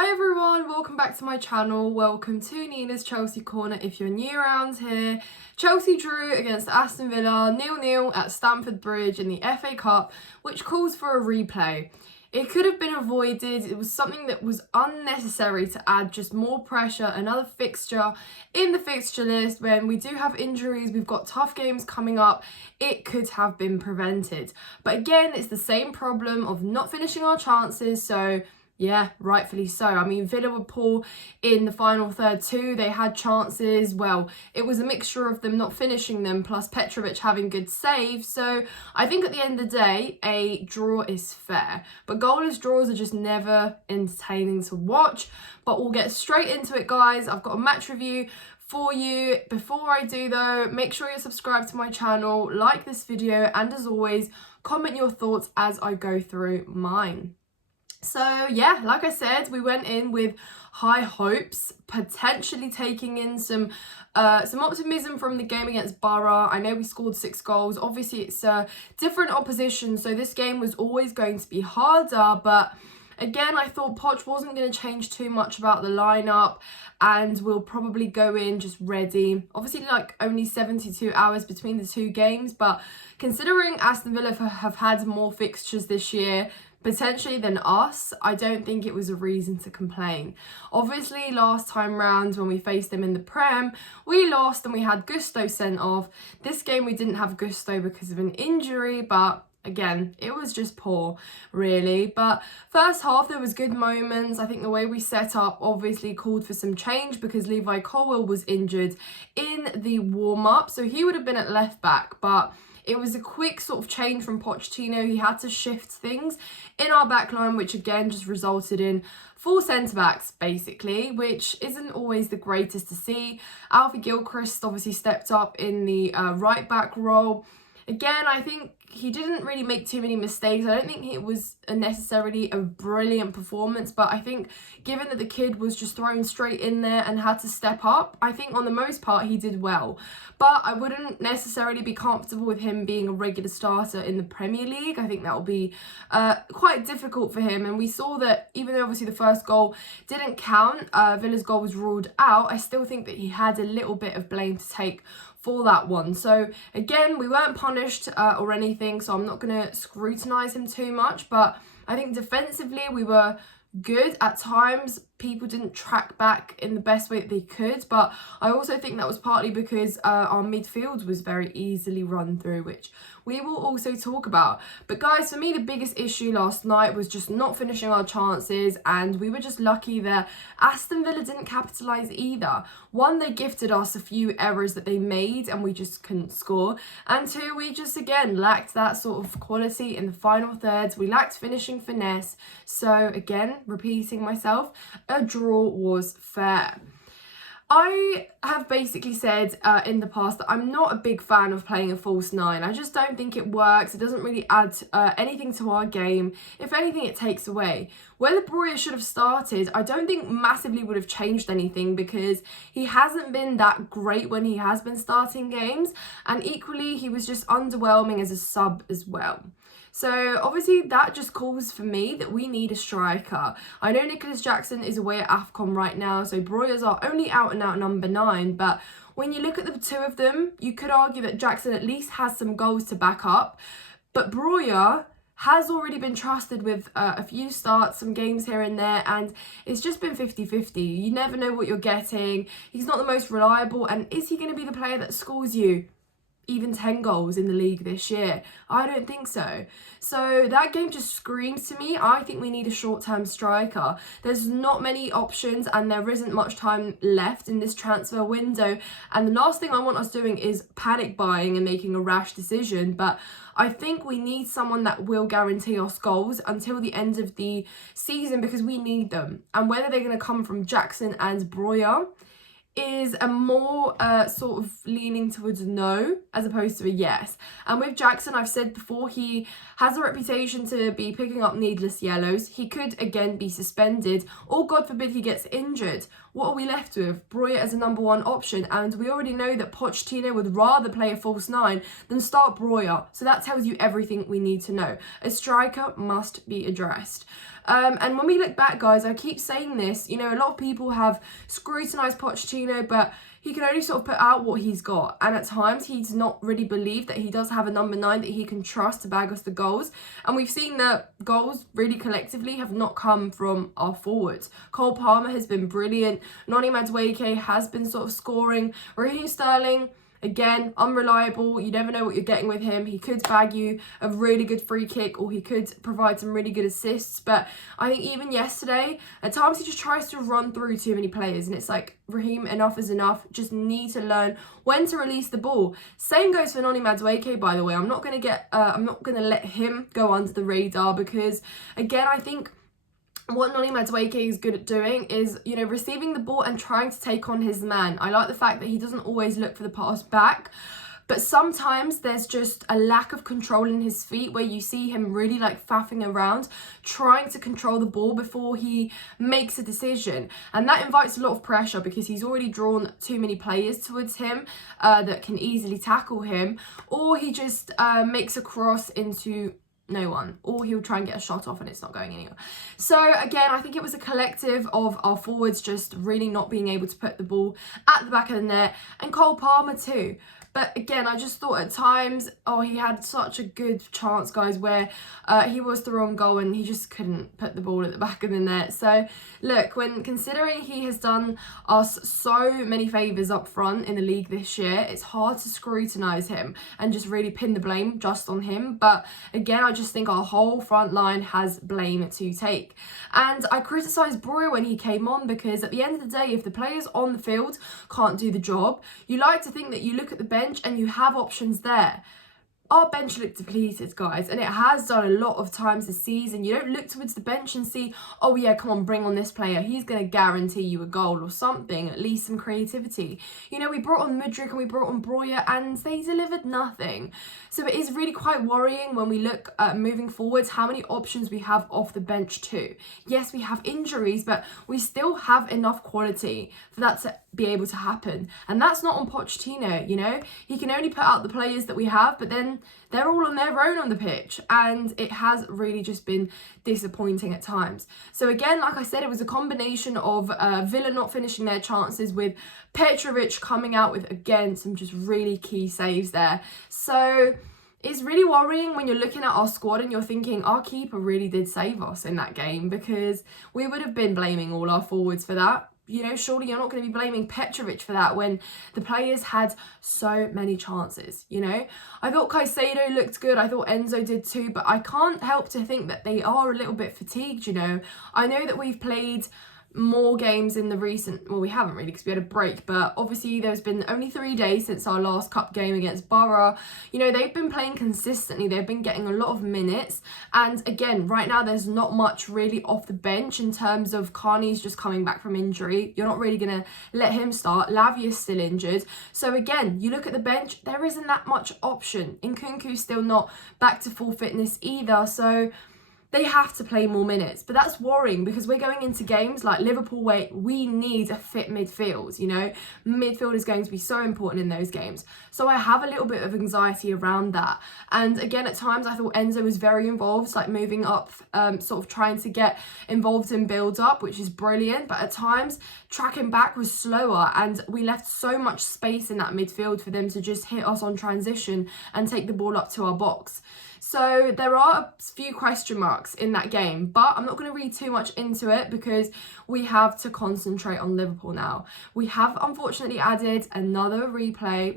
Hi everyone, welcome back to my channel. Welcome to Nina's Chelsea Corner. If you're new around here, Chelsea drew against Aston Villa 0-0 at Stamford Bridge in the FA Cup, which calls for a replay. It could have been avoided. It was something that was unnecessary to add just more pressure, another fixture in the fixture list. When we do have injuries, we've got tough games coming up, it could have been prevented. But again, it's the same problem of not finishing our chances, so yeah, rightfully so. I mean, Villa were poor in the final third too. They had chances. Well, it was a mixture of them not finishing them plus Petrovic having good saves. So I think at the end of the day, a draw is fair. But goalless draws are just never entertaining to watch. But we'll get straight into it, guys. I've got a match review for you. Before I do though, make sure you're subscribed to my channel, like this video, and as always, comment your thoughts as I go through mine. So yeah, like I said, we went in with high hopes, potentially taking in some optimism from the game against Borough. I know we scored 6 goals. Obviously, it's a different opposition, so this game was always going to be harder. But again, I thought Poch wasn't going to change too much about the lineup, and we'll probably go in just ready. Obviously, like only 72 hours between the two games, but considering Aston Villa have had more fixtures this year, potentially than us, I don't think it was a reason to complain. Obviously, last time round when we faced them in the Prem, we lost and we had Gusto sent off. This game we didn't have Gusto because of an injury, but again, it was just poor, really. But first half, there was good moments. I think the way we set up obviously called for some change because Levi Colwill was injured in the warm-up, so he would have been at left back, but it was a quick sort of change from Pochettino. He had to shift things in our back line, which again just resulted in 4 centre-backs, basically, which isn't always the greatest to see. Alfie Gilchrist obviously stepped up in the right-back role. Again, I think he didn't really make too many mistakes. I don't think it was necessarily a brilliant performance, but I think given that the kid was just thrown straight in there and had to step up, I think on the most part he did well. But I wouldn't necessarily be comfortable with him being a regular starter in the Premier League. I think that will be quite difficult for him. And we saw that even though obviously the first goal didn't count, Villa's goal was ruled out, I still think that he had a little bit of blame to take for that one. So again, we weren't punished or anything, so I'm not going to scrutinise him too much, but I think defensively we were good. At times people didn't track back in the best way that they could, but I also think that was partly because our midfield was very easily run through, which we will also talk about. But guys, for me the biggest issue last night was just not finishing our chances, and we were just lucky that Aston Villa didn't capitalise either. One, they gifted us a few errors that they made and we just couldn't score, and two, we just again lacked that sort of quality in the final thirds. We lacked finishing finesse. So again, repeating myself, a draw was fair. I have basically said in the past that I'm not a big fan of playing a false 9. I just don't think it works. It doesn't really add anything to our game. If anything, it takes away. Whether Breuer should have started, I don't think massively would have changed anything because he hasn't been that great when he has been starting games, and equally he was just underwhelming as a sub as well. So obviously that just calls for me that we need a striker. I know Nicholas Jackson is away at AFCON right now, so Breuer's our only out and out number 9, but when you look at the two of them, you could argue that Jackson at least has some goals to back up, but Breuer has already been trusted with a few starts, some games here and there, and it's just been 50-50. You never know what you're getting. He's not the most reliable, and is he going to be the player that scores you even 10 goals in the league this year? I don't think so. So that game just screams to me, I think we need a short-term striker. There's not many options and there isn't much time left in this transfer window, and the last thing I want us doing is panic buying and making a rash decision. But I think we need someone that will guarantee us goals until the end of the season because we need them. And whether they're going to come from Jackson and Breuer is a more sort of leaning towards no as opposed to a yes. And with Jackson, I've said before, he has a reputation to be picking up needless yellows. He could again be suspended, or God forbid he gets injured. What are we left with? Breuer as a number 1 option, and we already know that Pochettino would rather play a false 9 than start Breuer. So that tells you everything we need to know. A striker must be addressed. And when we look back, guys, I keep saying this, you know, a lot of people have scrutinised Pochettino, but he can only sort of put out what he's got. And at times, he's not really believed that he does have a number 9 that he can trust to bag us the goals. And we've seen that goals really collectively have not come from our forwards. Cole Palmer has been brilliant. Noni Madueke has been sort of scoring. Raheem Sterling, again, unreliable. You never know what you're getting with him. He could bag you a really good free kick, or he could provide some really good assists. But I think even yesterday, at times he just tries to run through too many players. And it's like, Raheem, enough is enough. Just need to learn when to release the ball. Same goes for Noni Madueke, by the way. I'm not going to let him go under the radar, because, again, I think what Noni Madueke is good at doing is, you know, receiving the ball and trying to take on his man. I like the fact that he doesn't always look for the pass back, but sometimes there's just a lack of control in his feet, where you see him really like faffing around, trying to control the ball before he makes a decision. And that invites a lot of pressure, because he's already drawn too many players towards him that can easily tackle him, or he just makes a cross into no one, or he'll try and get a shot off and it's not going anywhere. So again, I think it was a collective of our forwards just really not being able to put the ball at the back of the net, and Cole Palmer too. But again, I just thought at times, he had such a good chance, guys, where he was the wrong goal and he just couldn't put the ball at the back of the net. So look, when considering he has done us so many favours up front in the league this year, it's hard to scrutinise him and just really pin the blame just on him. But again, I just think our whole front line has blame to take. And I criticised Breuer when he came on, because at the end of the day, if the players on the field can't do the job, you like to think that you look at the bench and you have options there. Our bench looked depleted, guys, and it has done a lot of times this season. You don't look towards the bench and see, oh yeah, come on, bring on this player. He's going to guarantee you a goal or something, at least some creativity. You know, we brought on Mudryk and we brought on Breuer and they delivered nothing. So it is really quite worrying when we look at moving forwards, how many options we have off the bench too. Yes, we have injuries, but we still have enough quality for that to be able to happen. And that's not on Pochettino, you know. He can only put out the players that we have, but then they're all on their own on the pitch, and it has really just been disappointing at times. So again, like I said, it was a combination of Villa not finishing their chances, with Petrovic coming out with, again, some just really key saves there. So it's really worrying when you're looking at our squad and you're thinking our keeper really did save us in that game, because we would have been blaming all our forwards for that. You know, surely you're not going to be blaming Petrovic for that when the players had so many chances, you know. I thought Caicedo looked good. I thought Enzo did too. But I can't help to think that they are a little bit fatigued, you know. I know that we've played more games in the recent, well, we haven't really, because we had a break, but obviously there's been only 3 days since our last cup game against Borough. You know, they've been playing consistently, they've been getting a lot of minutes, and again, right now there's not much really off the bench in terms of Carney's just coming back from injury. You're not really going to let him start. Lavia's still injured, so again, you look at the bench, there isn't that much option. Nkunku's still not back to full fitness either, so they have to play more minutes. But that's worrying, because we're going into games like Liverpool where we need a fit midfield, you know. Midfield is going to be so important in those games. So I have a little bit of anxiety around that. And again, at times I thought Enzo was very involved, like moving up, sort of trying to get involved in build-up, which is brilliant. But at times, tracking back was slower, and we left so much space in that midfield for them to just hit us on transition and take the ball up to our box. So there are a few question marks in that game, but I'm not going to read too much into it, because we have to concentrate on Liverpool now. We have unfortunately added another replay.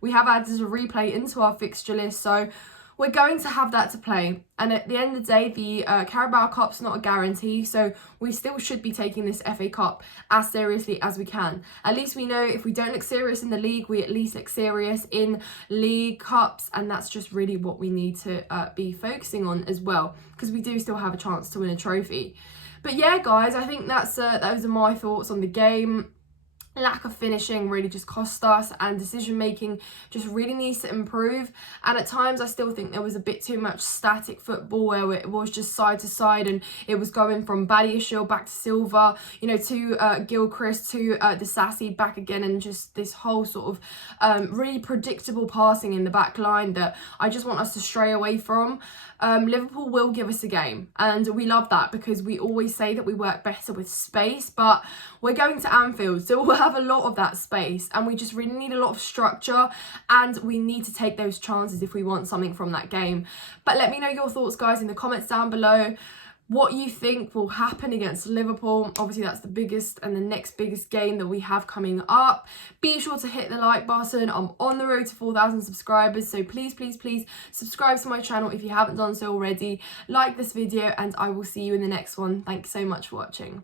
We have added a replay into our fixture list, so we're going to have that to play. And at the end of the day, the Carabao Cup's not a guarantee, so we still should be taking this FA Cup as seriously as we can. At least we know if we don't look serious in the league, we at least look serious in league cups, and that's just really what we need to be focusing on as well, because we do still have a chance to win a trophy. But yeah, guys, I think those are my thoughts on the game. lack of finishing really just cost us, and decision making just really needs to improve. And at times I still think there was a bit too much static football where it was just side to side, and it was going from Badiashile back to Silva, you know, to Gilchrist, to Disasi back again, and just this whole sort of really predictable passing in the back line that I just want us to stray away from. Liverpool will give us a game, and we love that because we always say that we work better with space, but we're going to Anfield, so we'll have a lot of that space, and we just really need a lot of structure, and we need to take those chances if we want something from that game. But let me know your thoughts, guys, in the comments down below. What you think will happen against Liverpool. Obviously, that's the biggest and the next biggest game that we have coming up. Be sure to hit the like button. I'm on the road to 4,000 subscribers, so please, please, please subscribe to my channel if you haven't done so already. Like this video, and I will see you in the next one. Thank you so much for watching.